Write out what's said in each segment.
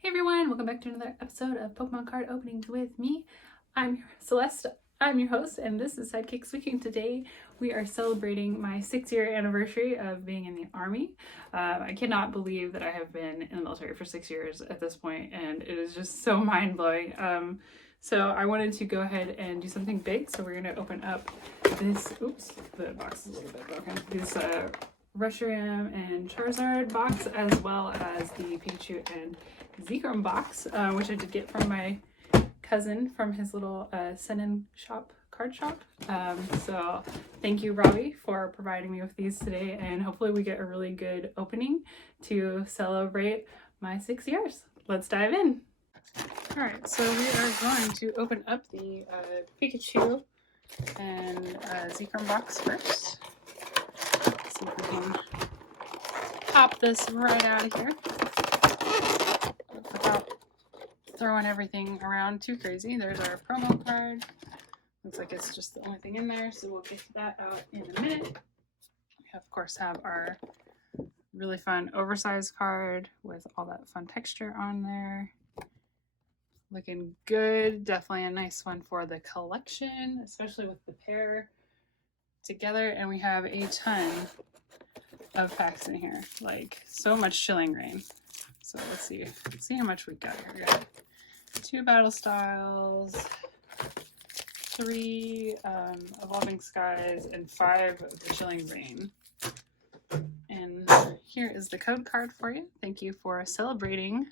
Hey everyone, welcome back to another episode of Pokemon Card Openings with me. I'm Celeste, I'm your host, and this is Sidekick Suicune. Today we are celebrating my 6-year anniversary of being in the Army. I cannot believe that I have been in the military for 6 years at this point, and it is just so mind-blowing. So I wanted to go ahead and do something big, so we're going to open up this, oops, the box is a little bit broken, this Reshiram and Charizard box, as well as the Pikachu and Zekrom box, which I did get from my cousin from his little Senin shop, card shop. So thank you, Robbie, for providing me with these today, and hopefully we get a really good opening to celebrate my 6 years. Let's dive in. Alright, so we are going to open up the Pikachu and Zekrom box first. Let's see if we can pop this right out of here without throwing everything around too crazy. There's our promo card. Looks like it's just the only thing in there, so we'll get that out in a minute. We of course have our really fun oversized card with all that fun texture on there. Looking good. Definitely a nice one for the collection, especially with the pair together. And we have a ton of packs in here, like so much Chilling Reign. So let's see how much we got here. We got 2 battle styles, 3 evolving skies, and 5 of the Chilling Reign. And here is the code card for you. Thank you for celebrating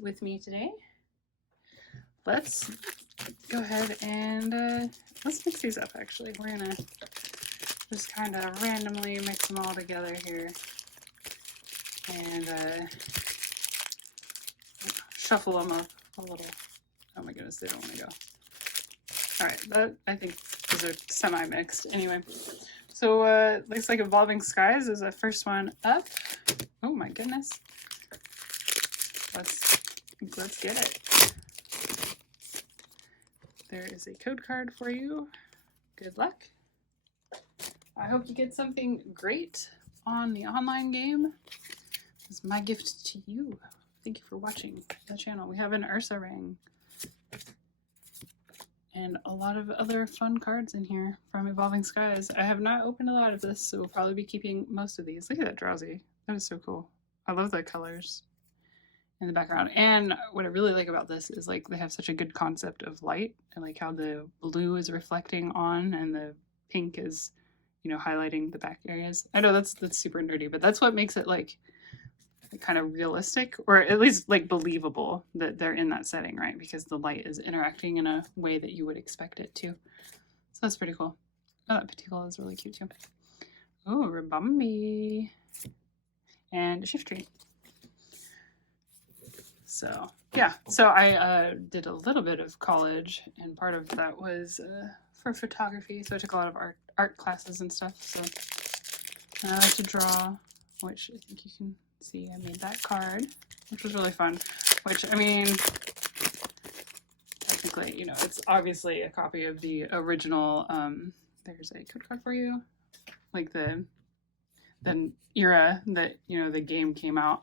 with me today. Let's go ahead and let's mix these up. Actually, we're gonna just kind of randomly mix them all together here and shuffle them up a little. Oh my goodness, they don't want to go. All right, that I think these are semi-mixed. Anyway, so looks like Evolving Skies is the first one up. Oh my goodness. Let's get it. There is a code card for you. Good luck. I hope you get something great on the online game. This is my gift to you. Thank you for watching the channel. We have an Ursa ring and a lot of other fun cards in here from Evolving Skies. I have not opened a lot of this, so we'll probably be keeping most of these. Look at that Drowsy. That is so cool. I love the colors in the background. And what I really like about this is like they have such a good concept of light, and like how the blue is reflecting on and the pink is, you know, highlighting the back areas. I know that's super nerdy, but that's what makes it like kind of realistic, or at least like believable that they're in that setting, right? Because the light is interacting in a way that you would expect it to. So that's pretty cool. Oh, that Petiole is really cute too. Oh, Ribombee and a Shiftry. So yeah, so I did a little bit of college, and part of that was for photography. So I took a lot of art classes and stuff. So I like to draw, which I think you can see. I made that card, which was really fun. Which, I mean, technically, you know, it's obviously a copy of the original. There's a code card for you, like the era that, you know, the game came out,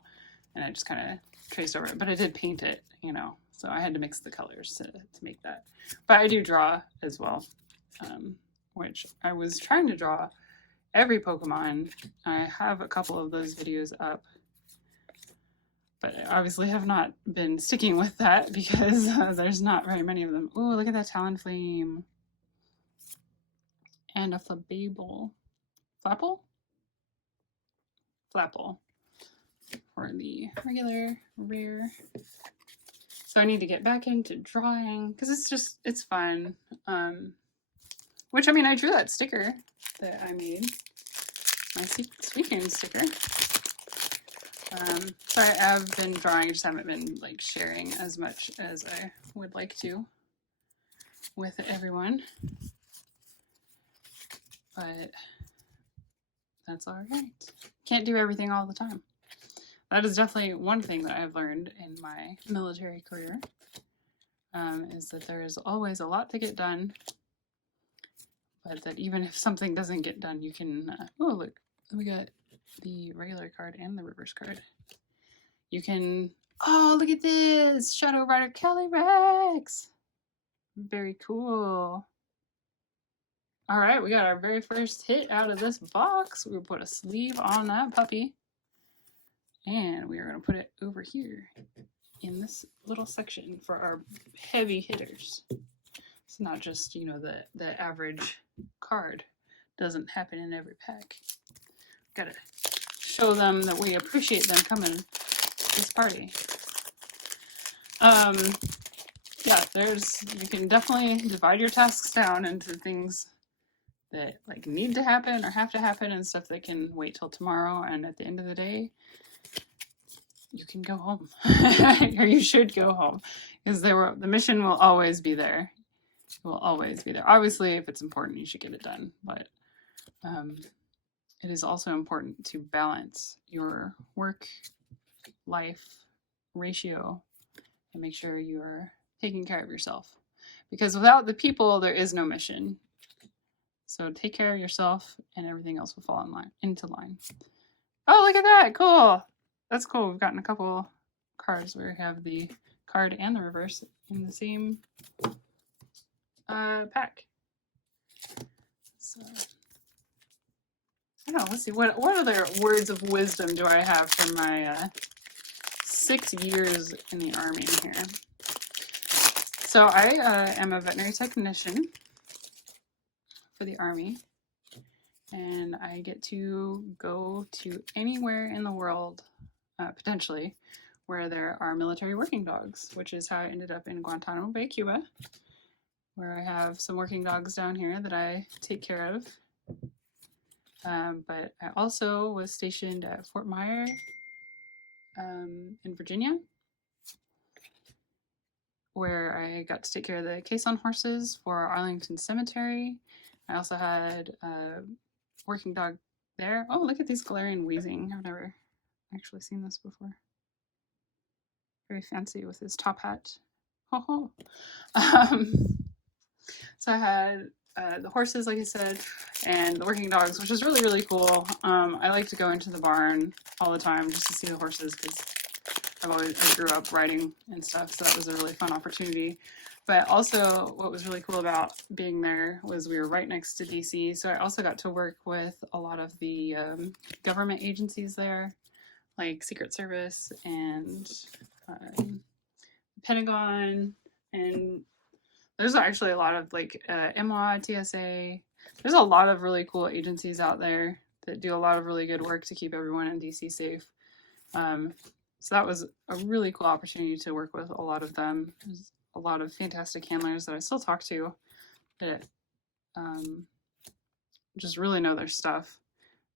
and I just kind of traced over it, but I did paint it, you know, so I had to mix the colors to make that. But I do draw as well, which I was trying to draw every Pokemon. I have a couple of those videos up, but I obviously have not been sticking with that because there's not very many of them. Oh, look at that Talonflame and a Flabébel. Flapple for the regular rare. So I need to get back into drawing because it's fun. Which, I mean, I drew that sticker that I made, my Suicune sticker. So I have been drawing, I just haven't been like sharing as much as I would like to with everyone. But that's all right. Can't do everything all the time. That is definitely one thing that I've learned in my military career, is that there is always a lot to get done, but that even if something doesn't get done, you can, oh look, we got the regular card and the reverse card. You can Oh, look at this! Shadow Rider Calyrex! Very cool. Alright, we got our very first hit out of this box. We'll put a sleeve on that puppy. And we are going to put it over here in this little section for our heavy hitters. It's not just, you know, the average card. Doesn't happen in every pack. Gotta show them that we appreciate them coming to this party. Yeah, you can definitely divide your tasks down into things that like need to happen or have to happen and stuff that can wait till tomorrow, and at the end of the day you can go home. Or you should go home, because the mission will always be there. It will always be there. Obviously, if it's important, you should get it done, but it is also important to balance your work-life ratio and make sure you are taking care of yourself. Because without the people, there is no mission. So take care of yourself and everything else will fall into line. Oh, look at that. Cool. That's cool. We've gotten a couple cards where we have the card and the reverse in the same pack. So, I don't know. Let's see. What other words of wisdom do I have from my 6 years in the Army here? So I am a veterinary technician for the Army, and I get to go to anywhere in the world, potentially, where there are military working dogs, which is how I ended up in Guantanamo Bay, Cuba, where I have some working dogs down here that I take care of. But I also was stationed at Fort Myer in Virginia, where I got to take care of the caisson horses for Arlington Cemetery. I also had a working dog there. Oh, look at these Galarian wheezing. I've never actually seen this before. Very fancy with his top hat. Ho ho. So I had the horses, like I said, and the working dogs, which is really, really cool. I like to go into the barn all the time just to see the horses, because I grew up riding and stuff, so that was a really fun opportunity. But also what was really cool about being there was we were right next to DC, so I also got to work with a lot of the government agencies there, like Secret Service and Pentagon, and there's actually a lot of like MWA, TSA. There's a lot of really cool agencies out there that do a lot of really good work to keep everyone in DC safe. So that was a really cool opportunity to work with a lot of them. There's a lot of fantastic handlers that I still talk to that just really know their stuff.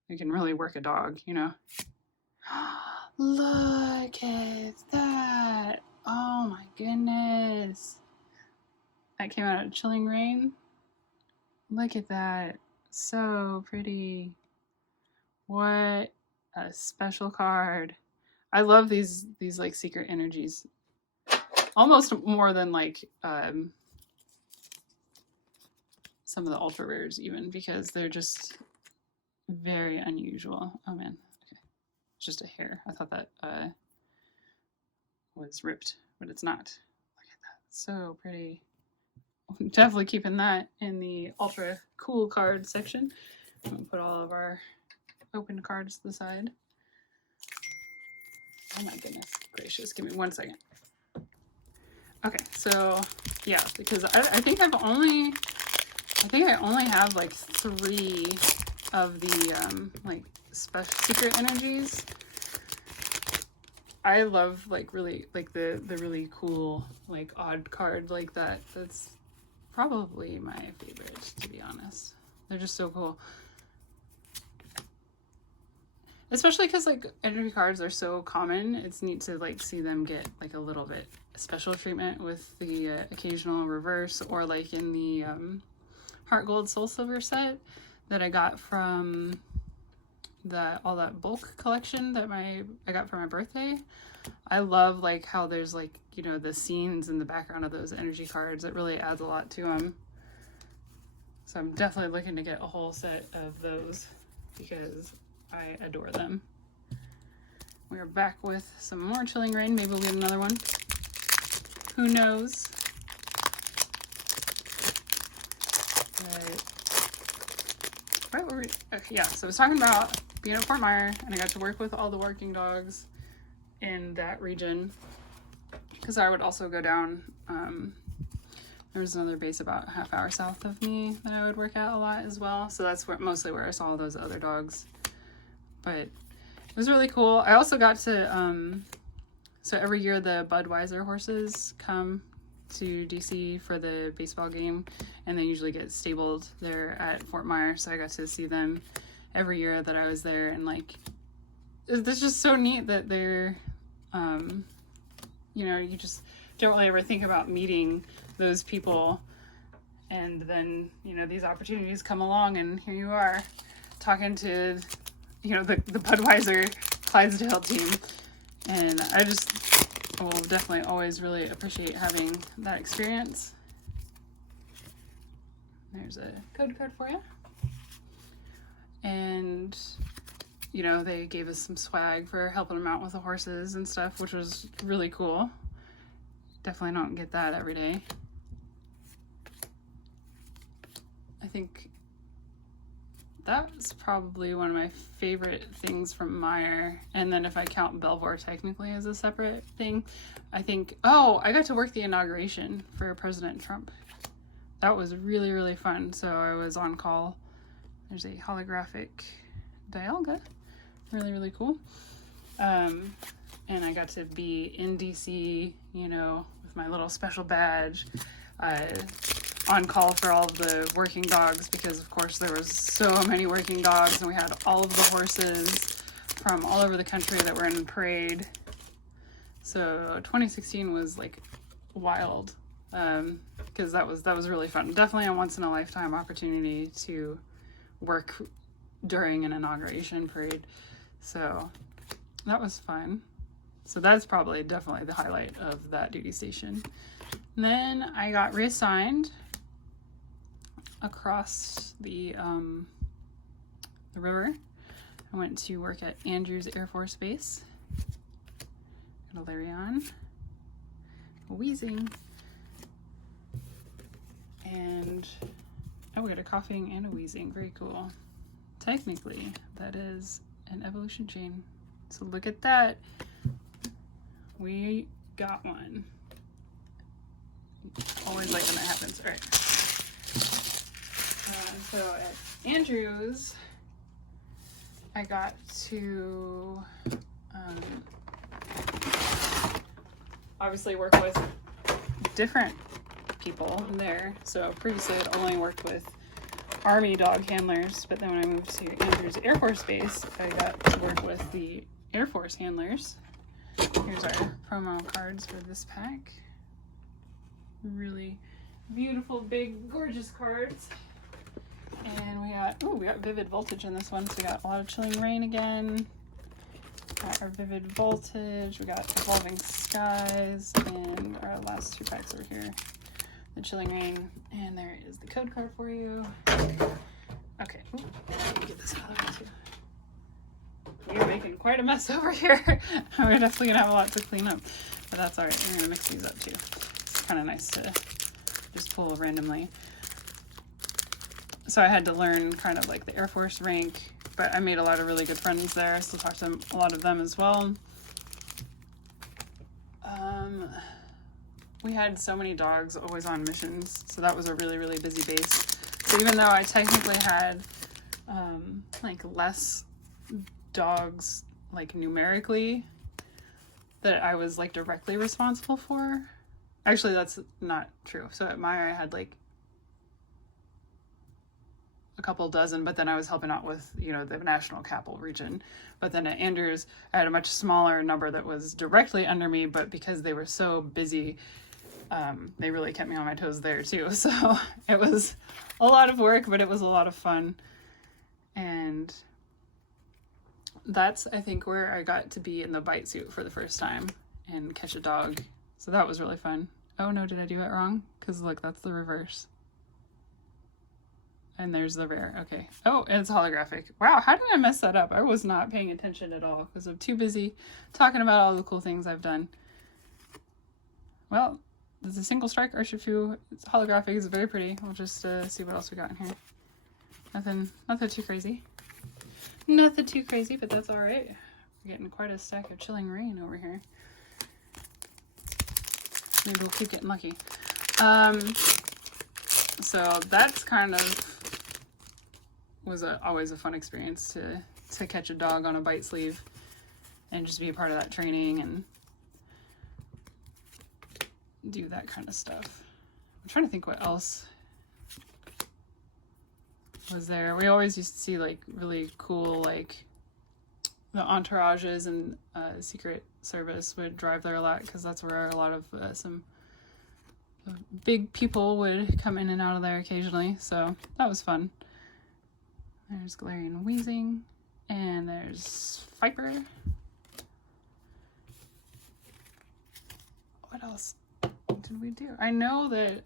They can really work a dog, you know. Look at that. Oh my goodness. That came out of Chilling Rain. Look at that. So pretty. What a special card. I love these like secret energies. Almost more than like some of the ultra rares even, because they're just very unusual. Oh man. Okay. It's just a hair. I thought that was ripped, but it's not. Look at that. So pretty. Definitely keeping that in the ultra cool card section. I'm gonna put all of our open cards to the side. Oh my goodness gracious, give me 1 second. Okay, so yeah, because I think I only have like 3 of the like special secret energies. I love like really like the really cool like odd card like that. That's probably my favorite, to be honest. They're just so cool. Especially because like energy cards are so common, it's neat to like see them get like a little bit special treatment with the occasional reverse, or like in the Heart Gold Soul Silver set that I got from all that bulk collection that I got for my birthday. I love like how there's like, you know, the scenes in the background of those energy cards. It really adds a lot to them. So I'm definitely looking to get a whole set of those because I adore them. we are back with some more chilling rain. Maybe we'll get another one. Who knows? What were we? Okay, yeah, so I was talking about being at Fort Myer, and I got to work with all the working dogs in that region, because I would also go down. There was another base about a half hour south of me that I would work at a lot as well. So that's mostly where I saw those other dogs. But it was really cool. I also got to, so every year the Budweiser horses come to DC for the baseball game, and they usually get stabled there at Fort Myer. So I got to see them every year that I was there, and like, it's just so neat that they're, you know, you just don't really ever think about meeting those people, and then, you know, these opportunities come along, and here you are talking to, you know, the Budweiser Clydesdale team. And I just will definitely always really appreciate having that experience. There's a code card for you. And, you know, they gave us some swag for helping them out with the horses and stuff, which was really cool. Definitely don't get that every day. I think that's probably one of my favorite things from Myer. And then if I count Belvoir technically as a separate thing, I think, oh, I got to work the inauguration for President Trump. That was really, really fun. So I was on call. There's a holographic Dialga. Really, really cool. And I got to be in DC, you know, with my little special badge, on call for all of the working dogs, because of course there was so many working dogs, and we had all of the horses from all over the country that were in parade. So 2016 was like wild, because that was really fun. Definitely a once in a lifetime opportunity to work during an inauguration parade. So that was fun. So that's probably definitely the highlight of that duty station. And then I got reassigned across the river. I went to work at Andrews Air Force Base. Got a Larion, a Wheezing, and oh, we got a Coughing and a Wheezing. Very cool. Technically, that is an evolution chain. So look at that. We got one. Always like when that happens. All right. So at Andrews, I got to obviously work with different people there. So previously I'd only worked with Army dog handlers, but then when I moved to Andrews Air Force Base, I got to work with the Air Force handlers. Here's our promo cards for this pack. Really beautiful, big, gorgeous cards. And we got Vivid Voltage in this one, so we got a lot of Chilling Rain again. Got our Vivid Voltage, we got Evolving Skies, and our last two packs over here, the Chilling Rain. And there is the code card for you. Okay, let me get this out of the way too. We're making quite a mess over here. We're definitely gonna have a lot to clean up, but that's all right. We're gonna mix these up too. It's kind of nice to just pull randomly. So I had to learn kind of like the Air Force rank, but I made a lot of really good friends there. I still talk to a lot of them as well. We had so many dogs always on missions, so that was a really, really busy base. So even though I technically had like less dogs like numerically that I was like directly responsible for, actually that's not true. So at Myer I had like a couple dozen, but then I was helping out with, you know, the national capital region. But then at Andrews I had a much smaller number that was directly under me, but because they were so busy, they really kept me on my toes there too. So it was a lot of work, but it was a lot of fun. And that's, I think, where I got to be in the bite suit for the first time and catch a dog. So that was really fun. Oh no, did I do it wrong? Because look, that's the reverse. And there's the rare. Okay. Oh, and it's holographic. Wow, how did I mess that up? I was not paying attention at all because I'm too busy talking about all the cool things I've done. Well, there's a single strike Urshifu. It's holographic. It's very pretty. We'll just see what else we got in here. Nothing too crazy. Nothing too crazy, but that's all right. We're getting quite a stack of Chilling Rain over here. Maybe we'll keep getting lucky. So that's kind of was always a fun experience to catch a dog on a bite sleeve and just be a part of that training and do that kind of stuff. I'm trying to think what else was there. We always used to see like really cool, like the entourages and Secret Service would drive there a lot because that's where a lot of some big people would come in and out of there occasionally. So that was fun. There's Galarian Wheezing and there's Viper. What else did we do? I know that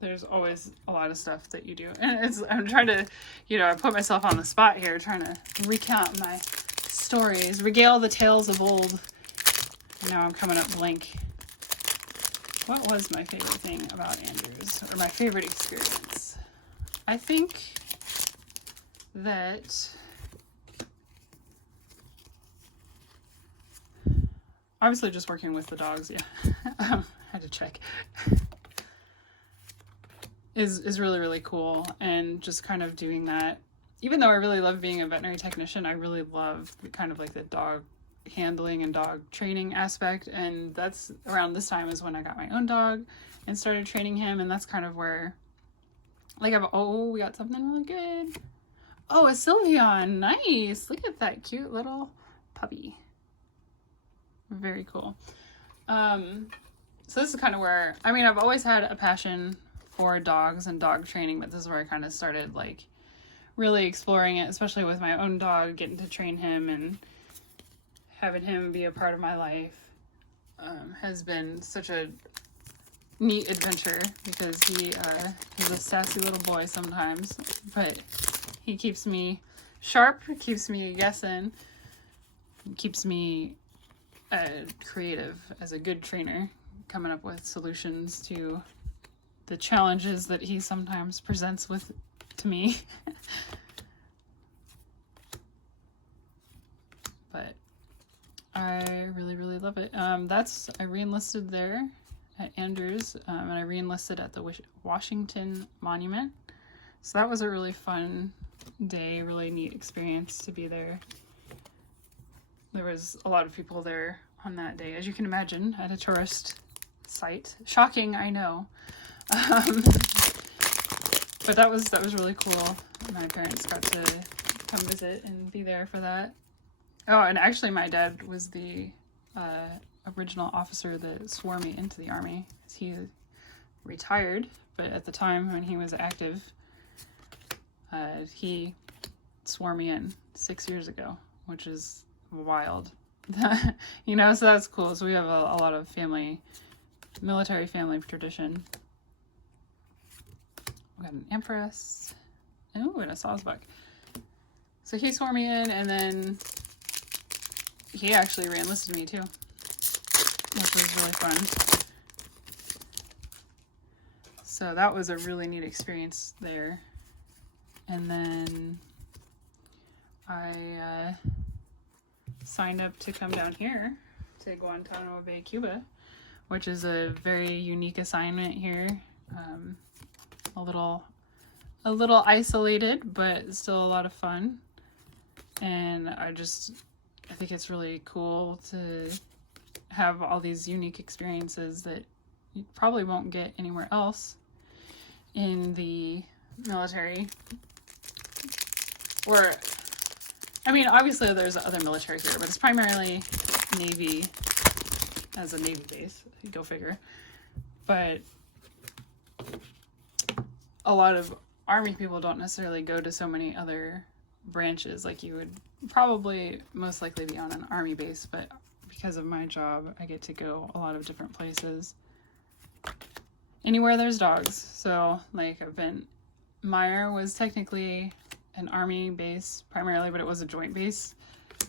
there's always a lot of stuff that you do. And I'm trying to, I put myself on the spot here, trying to recount my stories, regale the tales of old. Now I'm coming up blank. What was my favorite thing about Andrews, or my favorite experience? I think that obviously just working with the dogs, yeah. Had to check. Is really, really cool. And just kind of doing that, even though I really love being a veterinary technician, I really love kind of like the dog handling and dog training aspect. And that's around this time is when I got my own dog and started training him. And that's kind of where, like, we got something really good. Oh, a Sylveon. Nice. Look at that cute little puppy. Very cool. So this is kind of where, I've always had a passion for dogs and dog training, but this is where I kind of started like really exploring it, especially with my own dog, getting to train him and having him be a part of my life has been such a neat adventure because he's a sassy little boy sometimes, but he keeps me sharp, keeps me guessing, keeps me creative as a good trainer, coming up with solutions to the challenges that he sometimes presents with to me. But I really, really love it. I reenlisted there at Andrews, and I reenlisted at the Washington Monument. So that was a really fun day, really neat experience to be there. There was a lot of people there on that day, as you can imagine, at a tourist site. Shocking, I know. But that was really cool. My parents got to come visit and be there for that. Oh, and actually my dad was the original officer that swore me into the Army. He retired, but at the time when he was active, he swore me in 6 years ago, which is wild. So that's cool. So we have a lot of military family tradition. We got an Empress. Oh, and a Sawsbuck. So he swore me in, and then he actually re-enlisted me too, which was really fun. So that was a really neat experience there. And then I signed up to come down here to Guantanamo Bay, Cuba, which is a very unique assignment here. A little isolated, but still a lot of fun. And I think it's really cool to have all these unique experiences that you probably won't get anywhere else in the military. Or, obviously there's other military here, but it's primarily Navy as a Navy base. Go figure. But a lot of Army people don't necessarily go to so many other branches. Like you would probably most likely be on an Army base, but because of my job, I get to go a lot of different places. anywhere there's dogs. So like Meyer was technically an Army base primarily, but it was a joint base.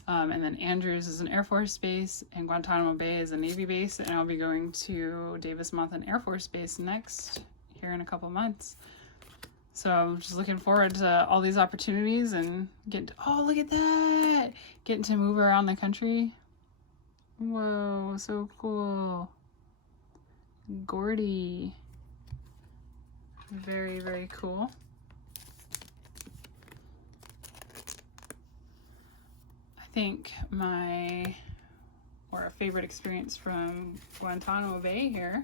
And then Andrews is an Air Force base, and Guantanamo Bay is a Navy base, and I'll be going to Davis-Monthan Air Force Base next, here in a couple months. So I'm just looking forward to all these opportunities and oh, look at that! Getting to move around the country. Whoa, so cool. Gordy. Very, very cool. I think a favorite experience from Guantanamo Bay here,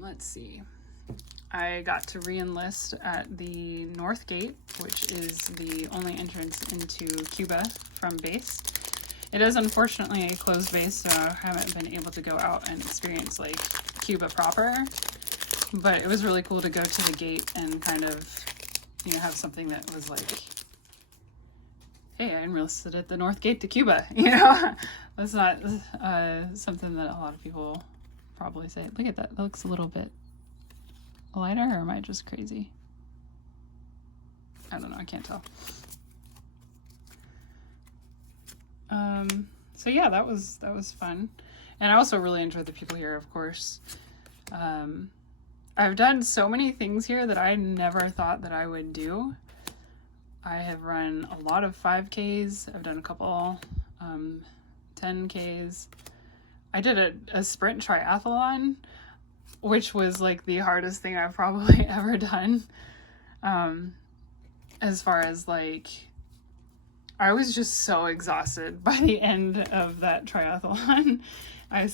let's see. I got to re-enlist at the North Gate, which is the only entrance into Cuba from base. It is unfortunately a closed base, so I haven't been able to go out and experience like Cuba proper, but it was really cool to go to the gate and kind of, you know, have something that was like, hey, I enlisted at the North Gate to Cuba, you know? That's not something that a lot of people probably say. Look at that, that looks a little bit lighter, or am I just crazy? I don't know, I can't tell. So yeah, that was fun. And I also really enjoyed the people here, of course. I've done so many things here that I never thought that I would do. I have run a lot of 5Ks. I've done a couple 10Ks. I did a sprint triathlon, which was like the hardest thing I've probably ever done. As far as like, I was just so exhausted by the end of that triathlon. I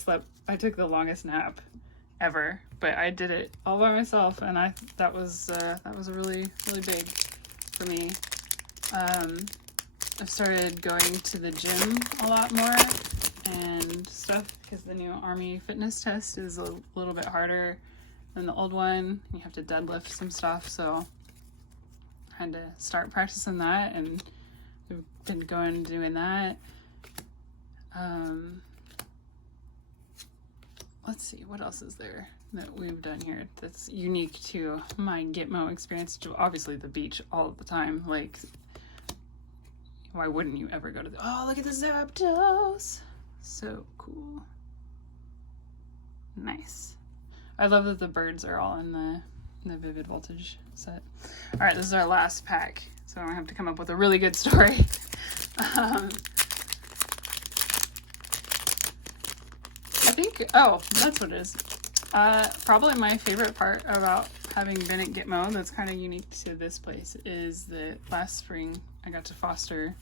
took the longest nap ever, but I did it all by myself, and that was really, really big for me. I've started going to the gym a lot more and stuff because the new Army fitness test is a little bit harder than the old one. You have to deadlift some stuff, so I had to start practicing that, and we've been going and doing that. Let's see, what else is there that we've done here that's unique to my Gitmo experience? Obviously the beach all the time. Like, why wouldn't you ever go to oh, look at the Zapdos! So cool. Nice. I love that the birds are all in the Vivid Voltage set. All right, this is our last pack, so I have to come up with a really good story. I think, oh, that's what it is. Probably my favorite part about having been at Gitmo that's kind of unique to this place is that last spring I got to foster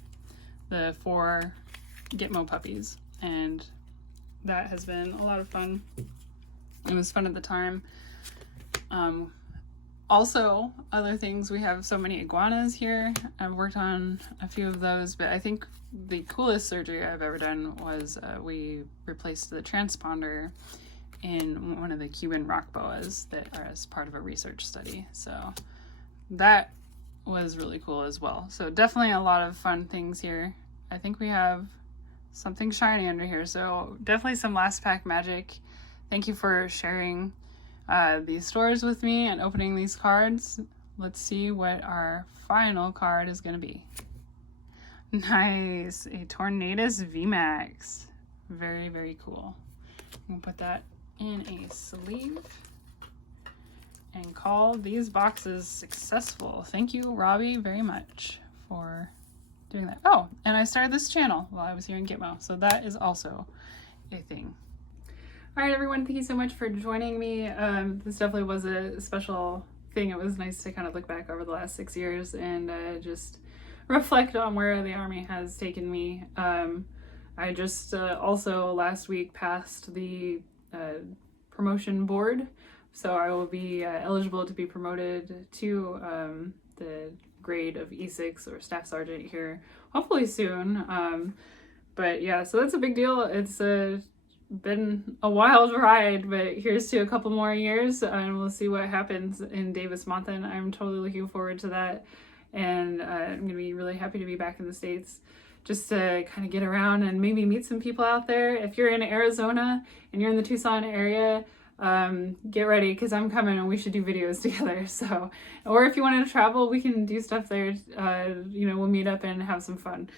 the 4 Gitmo puppies, and that has been a lot of fun. It was fun at the time. Also, other things, we have so many iguanas here. I've worked on a few of those, but I think the coolest surgery I've ever done was we replaced the transponder in one of the Cuban rock boas that are as part of a research study. So that was really cool as well. So definitely a lot of fun things here. I think we have something shiny under here, so definitely some last pack magic. Thank you for sharing these stores with me and opening these cards. Let's see what our final card is going to be. Nice, a Tornadus VMAX. Very, very cool. I'm going to put that in a sleeve and call these boxes successful. Thank you, Robbie, very much for doing that. Oh, and I started this channel while I was here in Gitmo, so that is also a thing. All right, everyone, thank you so much for joining me. This definitely was a special thing. It was nice to kind of look back over the last 6 years and just reflect on where the Army has taken me. I just also last week passed the promotion board, so I will be eligible to be promoted to the grade of E6 or Staff Sergeant here, hopefully soon. But yeah, so that's a big deal. It's been a wild ride, but here's to a couple more years, and we'll see what happens in Davis-Monthan. I'm totally looking forward to that, and I'm gonna be really happy to be back in the States just to kind of get around and maybe meet some people out there. If you're in Arizona and you're in the Tucson area, get ready because I'm coming and we should do videos together. So, or if you want to travel, we can do stuff there. We'll meet up and have some fun.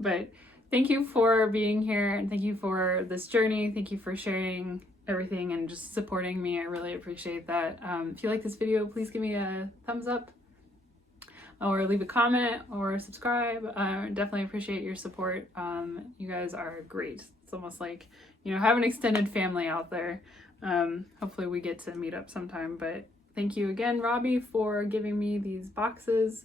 But thank you for being here and thank you for this journey. Thank you for sharing everything and just supporting me. I really appreciate that. If you like this video, please give me a thumbs up or leave a comment or subscribe. I definitely appreciate your support. You guys are great. It's almost like, have an extended family out there. Hopefully we get to meet up sometime, but thank you again, Robbie, for giving me these boxes.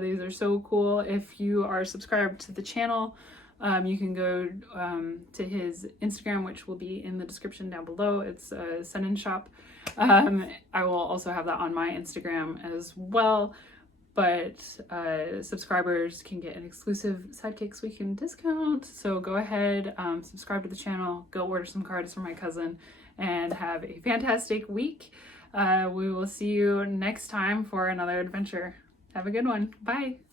These are so cool. If you are subscribed to the channel, you can go to his Instagram, which will be in the description down below. It's Sun and Shop. I will also have that on my Instagram as well. But subscribers can get an exclusive Sidekicks Weekend discount. So go ahead, subscribe to the channel, go order some cards for my cousin, and have a fantastic week. We will see you next time for another adventure. Have a good one. Bye.